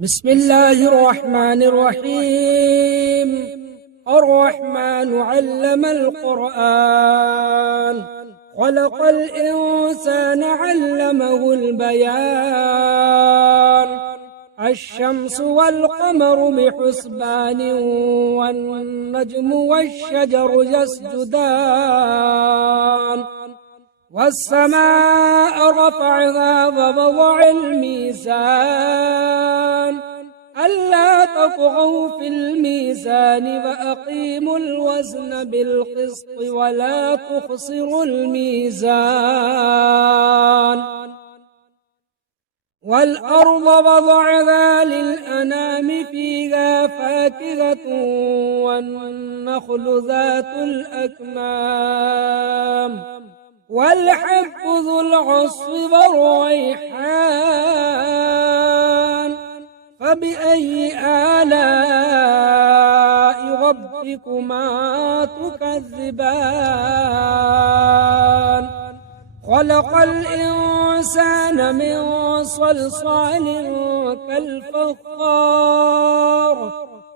بسم الله الرحمن الرحيم. الرحمن علم القرآن، خلق الإنسان علمه البيان. الشمس والقمر بحسبان، والنجم والشجر يسجدان. والسماء رفعها ووضع الميزان، ألا تطغوا في الميزان وأقيموا الوزن بالقسط ولا تخسروا الميزان. والأرض وضعها للأنام، فيها فاكهة والنخل ذات الأكمام، والحب ذو العصف والريحان. فبأي آلاء ربكما تكذبان؟ خلق الإنسان من صلصال كالفخار،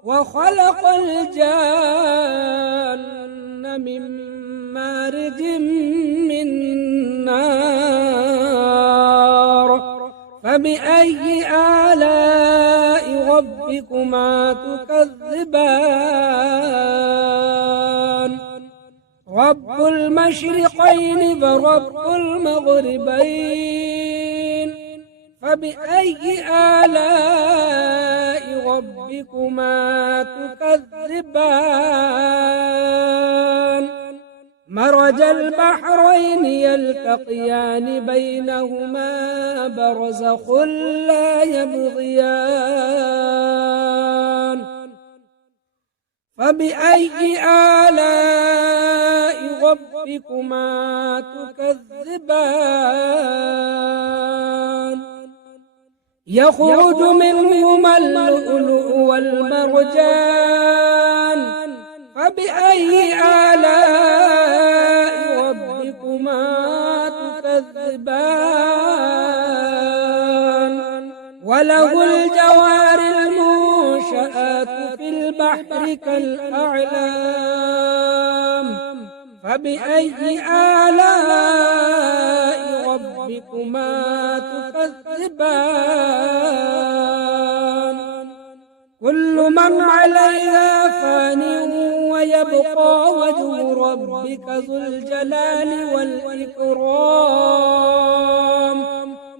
وخلق الجان من مارج من نار. فبأي آلاء ربكما تكذبان؟ رب المشرقين ورب المغربين، فبأي آلاء ربكما تكذبان؟ مرج البحرين يلتقيان، بينهما برزخ لا يبغيان. فبأي آلاء ربكما تكذبان؟ يخرج منهما اللؤلؤ والمرجان، فبأي آلاء ربكما تكذبان؟ وله الجوار المنشآت في البحر كالأعلام، فبأي آلاء ربكما تكذبان؟ كل من عليها فان، ويبقى وجه ربك ذو الجلال والإكرام.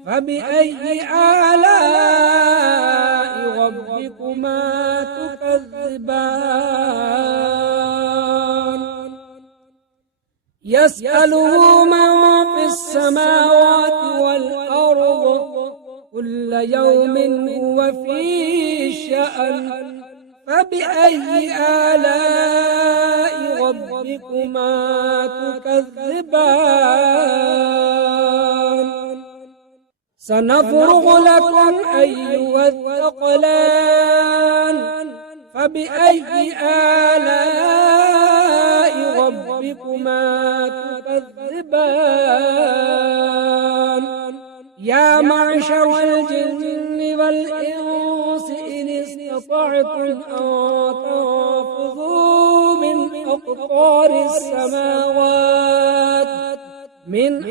فبأي آلاء ربكما تكذبان؟ يسأله من في السماوات والأرض، كل يوم هو في شأن. فبأي آلاء ربكما تكذبان؟ سنفرغ لكم أيها الثقلان، فبأي آلاء ربكما تكذبان؟ يا معشر الجن والإنس إن استطعتم أن تنفذوا من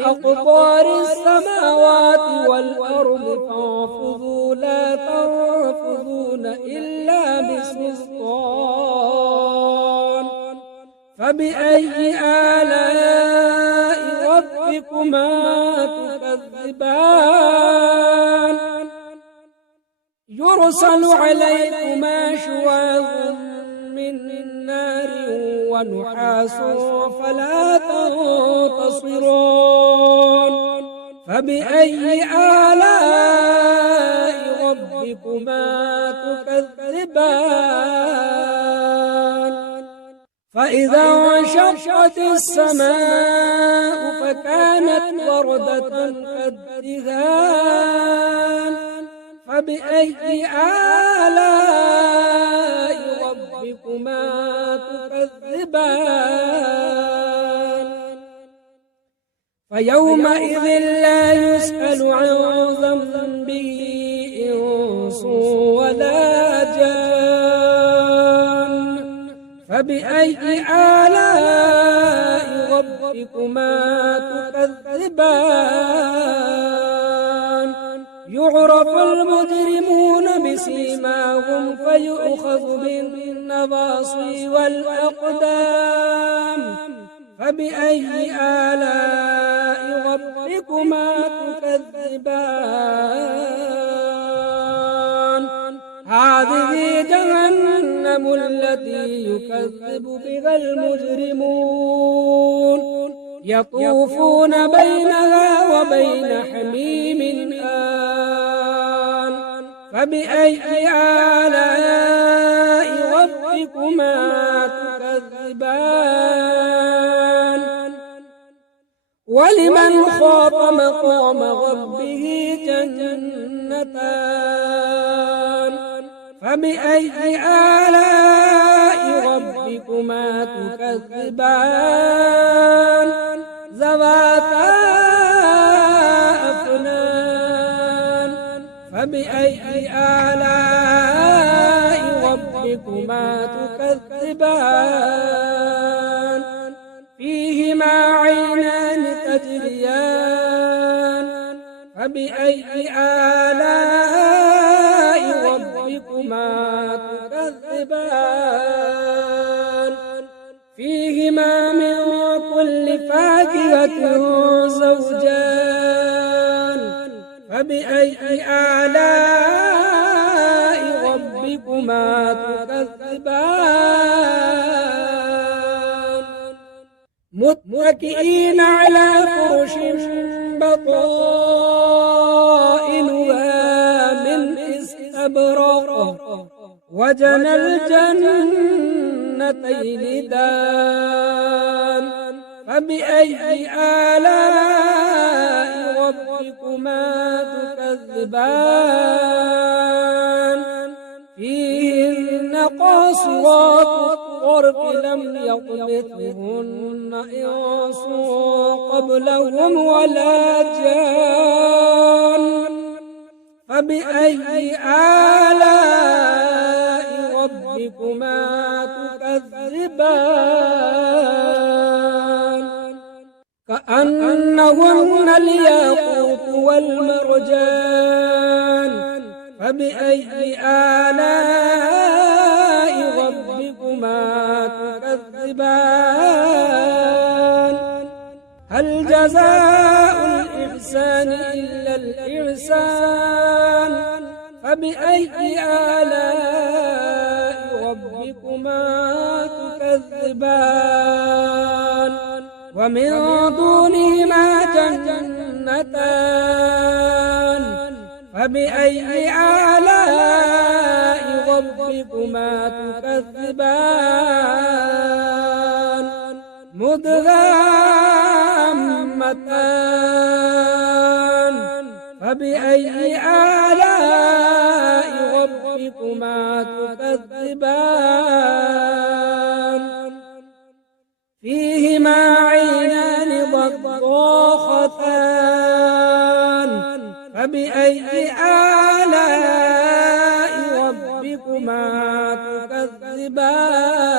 أقطار السماوات والأرض، فانفذوا لا تنفذون إلا بسلطان. فبأي آلاء ربكما تكذبان؟ يرسل عليكما شواظ من نار ونحاس فلا تنتصران. فبأي آلاء ربكما تكذبان؟ فإذا انشقت السماء فكانت وردة كالدهان. فبأي آلاء ربكما تكذبان؟ فيومئذ لا يسأل عن ذنبه إنس فبأي آلاء ربكما تكذبان يعرف المجرمون بسيماهم فيؤخذ بالنواصي والأقدام فبأي آلاء ربكما تكذبان هذه جهنم التي يكذب بها المجرمون يطوفون بينها وبين حميم آن فبأي آلاء ربكما تكذبان ولمن خاف مقام ربه جنتان فبأي آلاء ربكما تكذبان ذواتا أفنان فبأي آلاء ربكما تكذبان فيهما عينان تجريان فبأي آلاء ربكما تكذبان فيهما من كل فاكهة زوجان فبأي آلاء ربكما تكذبان متكئين على فرش بطائنها من استبرق وجنى الجنتين دان فبأي آلاء ربكما تكذبان فيهن قاصرات الطرف لم يطمثهن إنس قبلهم ولا جان فبأي آلاء ربكما تكذبان كأنهن الياقوت والمرجان فبأي آلاء ربكما تكذبان هل جزاء الإحسان إلا الإحسان فبأي آلاء ربكما تكذبان ومن دونهما جنتان فبأي آلاء ربكما تكذبان مدهامتان فبأي آلاء ربكما تكذبان فيهما عينان ضاختان فبأي آلاء ربكما تكذبان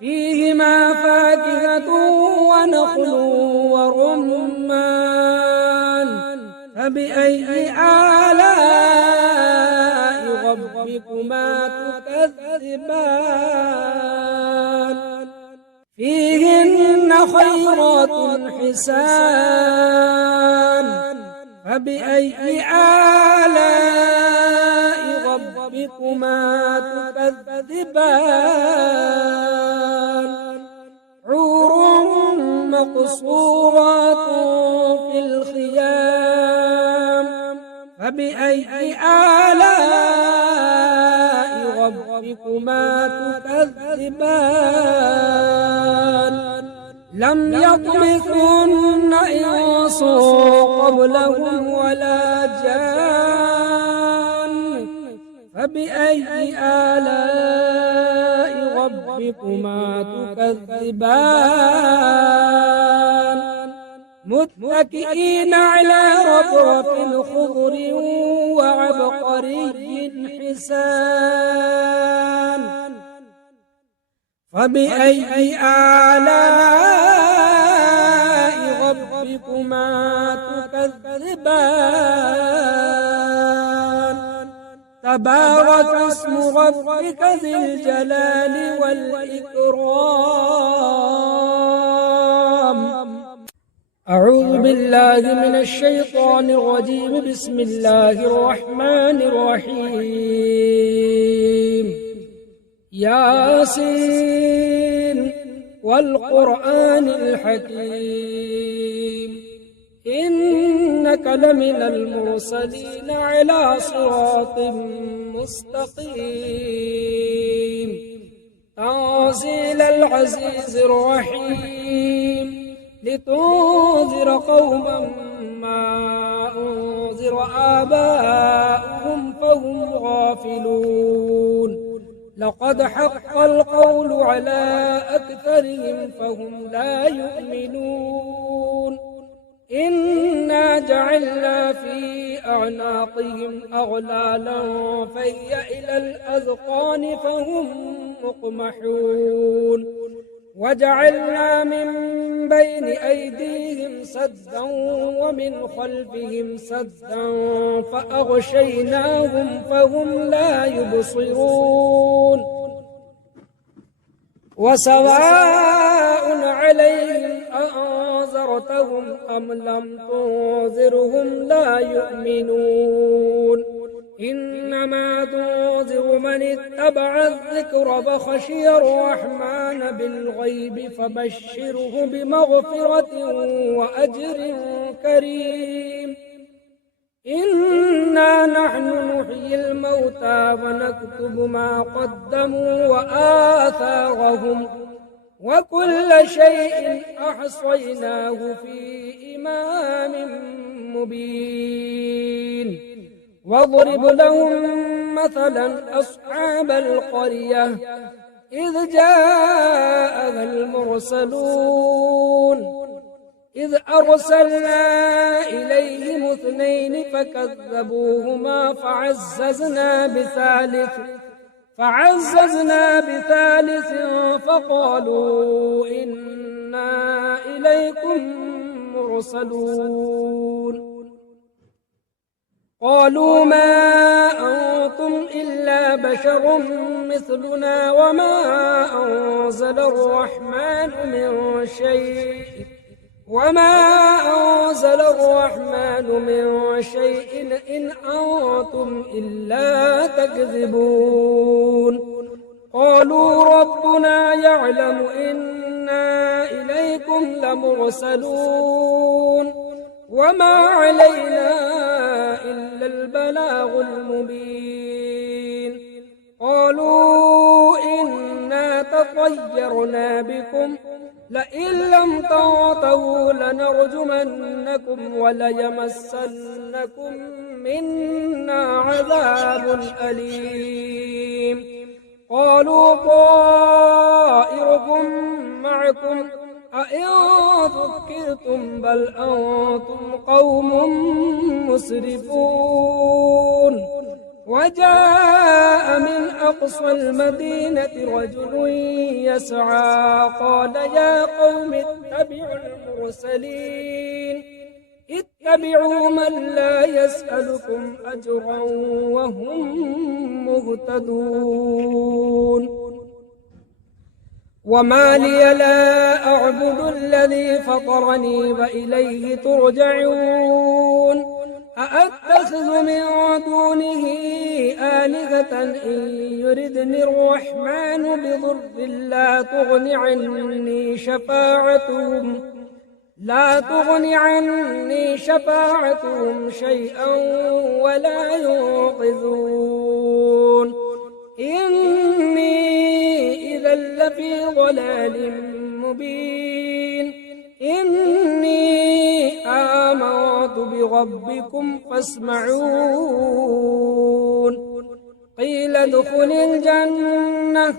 فيهما فاكهة ونخل ورمان فبأي آلاء ربكما تكذبان فيهن خيرات حسان فبأي آلاء ربكما تكذبان حور مقصورات في الخيام فبأي آلاء ربكما تكذبان لم يطمثهن إنس قبلهم ولا جان فبأي آلاء ربكما تكذبان متكئين على رفرف خضر وعبقري حسان فبأي آلاء ربكما تكذبان تبارك اسم ربك ذي الجلال والإكرام أعوذ بالله من الشيطان الرجيم بسم الله الرحمن الرحيم ياسين والقرآن الحكيم إنك لمن المرسلين على صراط مستقيم تنزيل العزيز الرحيم لتنذر قوما ما أنذر آباؤهم فهم غافلون لقد حق القول على أكثرهم فهم لا يؤمنون إنا جعلنا في أعناقهم أغلالا فهي إلى الأذقان فهم مقمحون وجعلنا من بين أيديهم سدا ومن خلفهم سدا فأغشيناهم فهم لا يبصرون وسواء عليهم أأنذرتهم أم لم تنذرهم لا يؤمنون إنما تنذر من اتبع الذكر فخشي الرحمن بالغيب فبشره بمغفرة وأجر كريم إنا نحن نحيي الموتى ونكتب ما قدموا وآثارهم وكل شيء أحصيناه في إمام مبين واضرب لهم مثلا أصحاب القرية إذ جاءها المرسلون إذ أرسلنا إليهم اثنين فكذبوهما فعززنا بثالث فقالوا إنا إليكم مرسلون قالوا ما أنتم إلا بشر مثلنا وما أنزل الرحمن من شيء إن أنتم إلا تكذبون قالوا ربنا يعلم إنا إليكم لمرسلون وما علينا إلا البلاغ المبين قالوا إنا تطيرنا بكم لئن لم تنتهوا لنرجمنكم وليمسنكم منا عذاب أليم قالوا طائركم معكم أئن ذكرتم بل أنتم قوم مسرفون وجاء من أقصى المدينة رجل يسعى قال يا قوم اتبعوا المرسلين اتبعوا من لا يسألكم أجرا وهم مهتدون وما لي لا أعبد الذي فطرني وإليه ترجعون أأتخذ من دونه آلهة إن يردني الرحمن بضر لا تغن عني شفاعتهم شيئا ولا ينقذون إني إذا لفي ضلال مبين إني آمنت بربكم فاسمعون قيل ادخل الجنة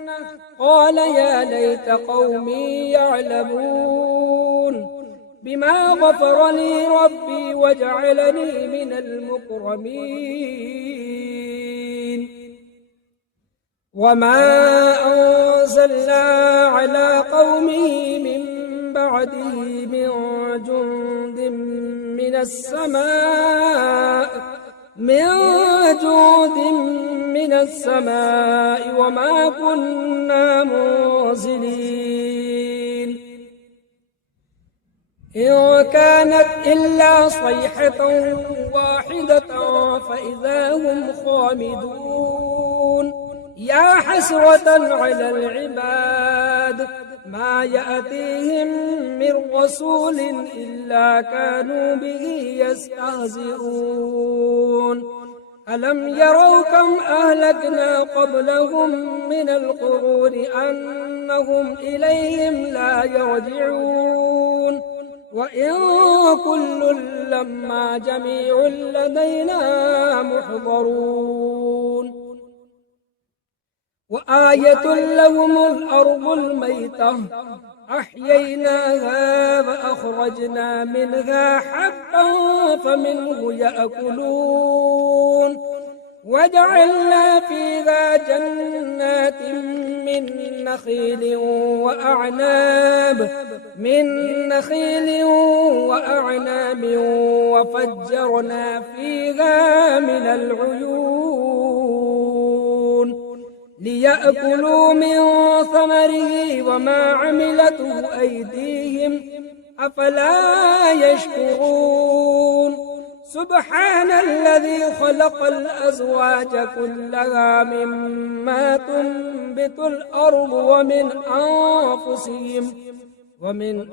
قال يا ليت قومي يعلمون بما غفر لي ربي وجعلني من المكرمين وما أرسلنا على قومه من بعده من جند من السماء وما كنا منزلين إن كانت إلا صيحة واحدة فإذا هم خامدون يا حسرة على العباد ما يأتيهم من رسول إلا كانوا به يستهزئون ألم يروا كم أهلكنا قبلهم من القرون أنهم إليهم لا يرجعون وإن كل لما جميع لدينا محضرون وآية لهم الأرض الميتة أحييناها فأخرجنا منها حبا فمنه يأكلون وجعلنا فيها جنات من نخيل وأعناب وفجرنا فيها من العيون ليأكلوا من ثمره وما عملته أيديهم أفلا يشكرون سبحان الذي خلق الأزواج كلها مما تنبت الأرض ومن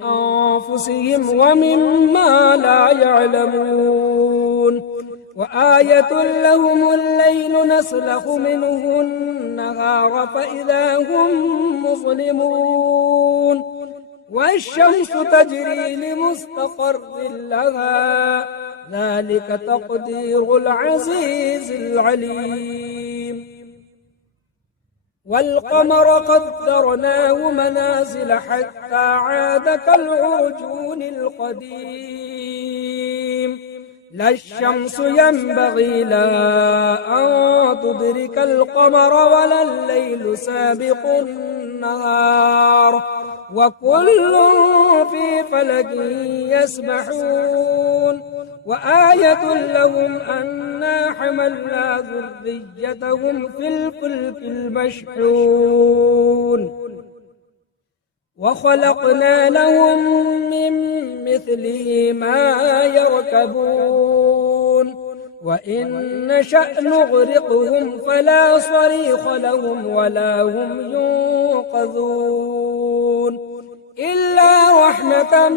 أنفسهم ومما لا يعلمون وآية لهم الليل نسلخ منه النهار فإذا هم مظلمون والشمس تجري لمستقر لها ذلك تقدير العزيز العليم والقمر قدرناه منازل حتى عاد كالعرجون القديم لا الشمس ينبغي لها أن تدرك القمر ولا الليل سابق النهار وكل في فلك يسبحون وآية لهم أنا حملنا ذريتهم في الفلك المشحون وخلقنا لهم من مثله ما يركبون وإن نشأ نغرقهم فلا صريخ لهم ولا هم ينقذون إلا رحمة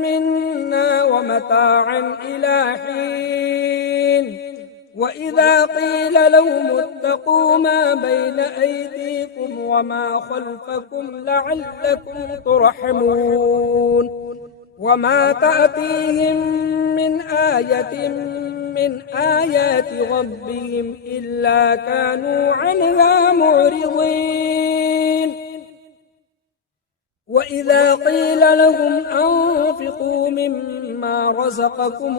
منا ومتاعا إلى حين وإذا قيل لهم اتقوا ما بين أيديكم وما خلفكم لعلكم ترحمون وما تأتيهم من آية من آيات ربهم إلا كانوا عنها معرضين وإذا قيل لهم أنفقوا مما رزقكم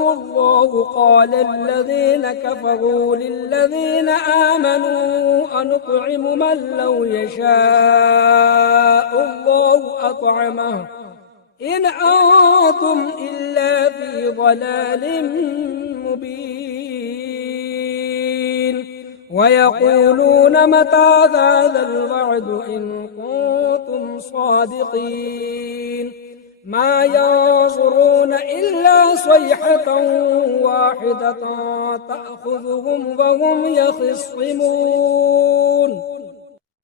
الله قال الذين كفروا للذين آمنوا أنطعم من لو يشاء الله أطعمه إن أنتم إلا في ضلال مبين ويقولون متى هذا الوعد إن كنتم صادقين ما ينظرون إلا صيحة واحدة تأخذهم وهم يخصمون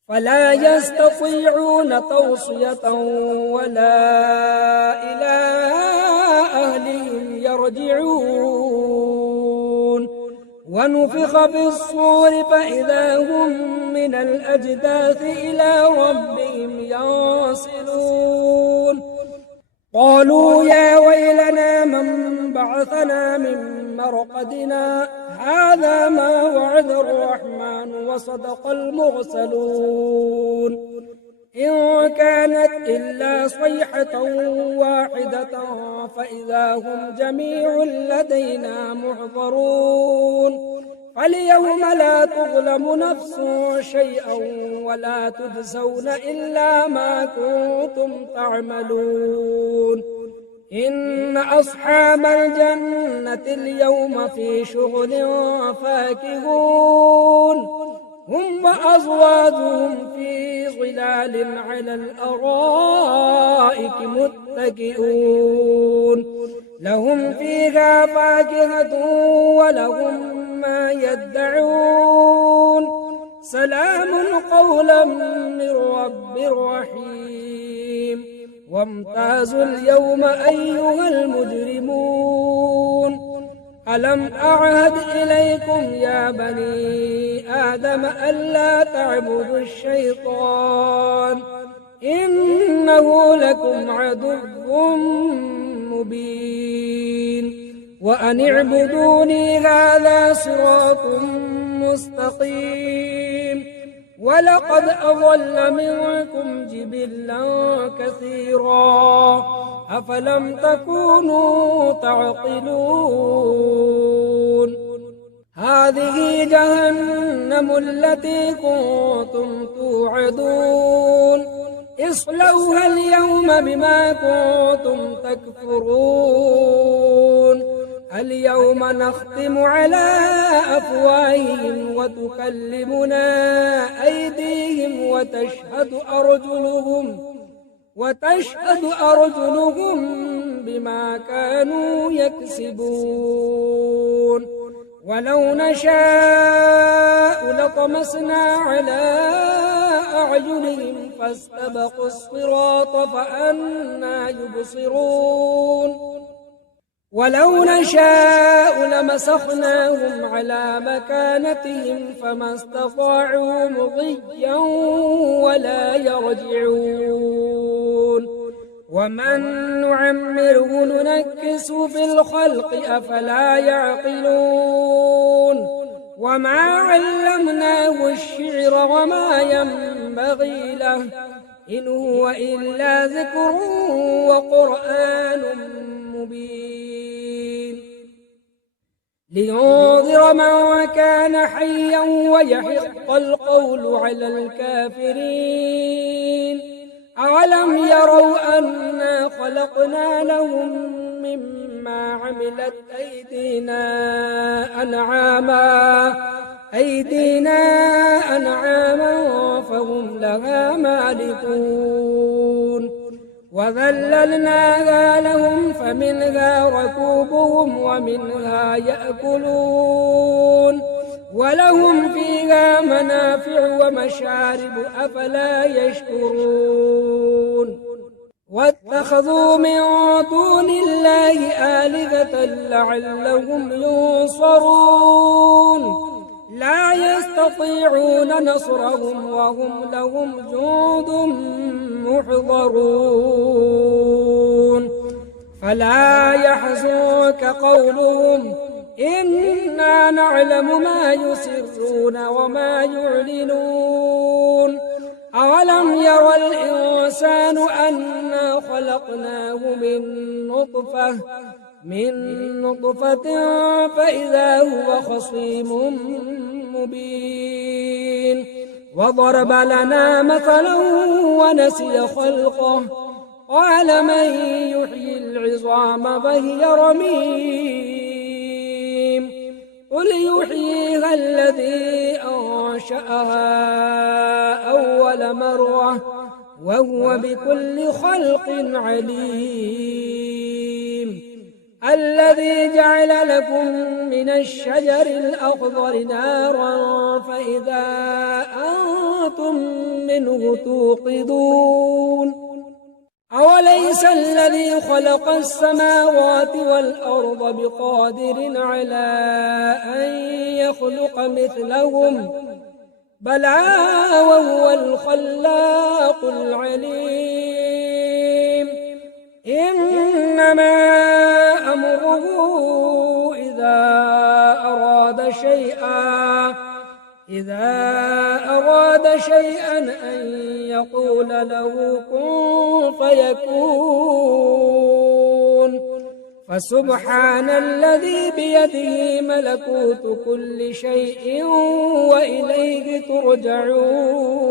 فلا يستطيعون توصية ولا إلى أهلهم يرجعون ونفخ في الصور فإذا هم من الأجداث إلى ربهم ينسلون قالوا يا ويلنا من بعثنا من مرقدنا هذا ما وعد الرحمن وصدق المرسلون إن كانت إلا صيحة واحدة فإذا هم جميع لدينا محضرون فاليوم لا تظلم نفس شيئا ولا تجزون إلا ما كنتم تعملون إن أصحاب الجنة اليوم في شغل فاكهون هم وأزواجهم في ظلال على الأرائك متكئون لهم فيها فاكهة ولهم ما يدعون سلام قولا من رب رحيم وامتازوا اليوم أيها المجرمون ألم أعهد إليكم يا بني آدم ألا تعبدوا الشيطان إنه لكم عدو مبين وأن اعبدوني هذا صراط مستقيم ولقد أضل منكم جبلا كثيرا أفلم تكونوا تعقلون هذه جهنم التي كنتم توعدون اصلوها اليوم بما كنتم تكفرون اليوم نختم على أفواههم وتكلمنا أيديهم وتشهد أرجلهم بما كانوا يكسبون ولو نشاء لطمسنا على أعينهم فاستبقوا الصراط فأنى يبصرون ولو نشاء لمسخناهم على مكانتهم فما استطاعوا مضيا ولا يرجعون ومن نعمره ننكس في الخلق أفلا يعقلون وما علمناه الشعر وما ينبغي له إن هو إلا ذكر وقرآن مبين لينذر من كان حيا ويحق القول على الكافرين أولم يروا أنا خلقنا لهم مما عملت أيدينا أنعاما فهم لها مالكون وذللناها لهم فمنها ركوبهم ومنها يأكلون ولهم فيها منافع ومشارب أفلا يشكرون واتخذوا من دون الله آلهة لعلهم ينصرون لا يستطيعون نصرهم وهم لهم جند محضرون فلا يحزنك قولهم إنا نعلم ما يسرون وما يعلنون أولم ير الإنسان أنا خلقناه من نطفة فإذا هو خصيم مبين وضرب لنا مثلا ونسي خلقه قال من يحيي العظام فهي رميم قل يحييها الذي أنشأها أول مرة وهو بكل خلق عليم الذي جعل لكم من الشجر الأخضر نارا فإذا أنتم منه توقدون أوليس الذي خلق السماوات والأرض بقادر على أن يخلق مثلهم بلى وهو الخلاق العليم إنما أمره إذا أراد شيئا أن يقول له كن فيكون فسبحان الذي بيده ملكوت كل شيء وإليه ترجعون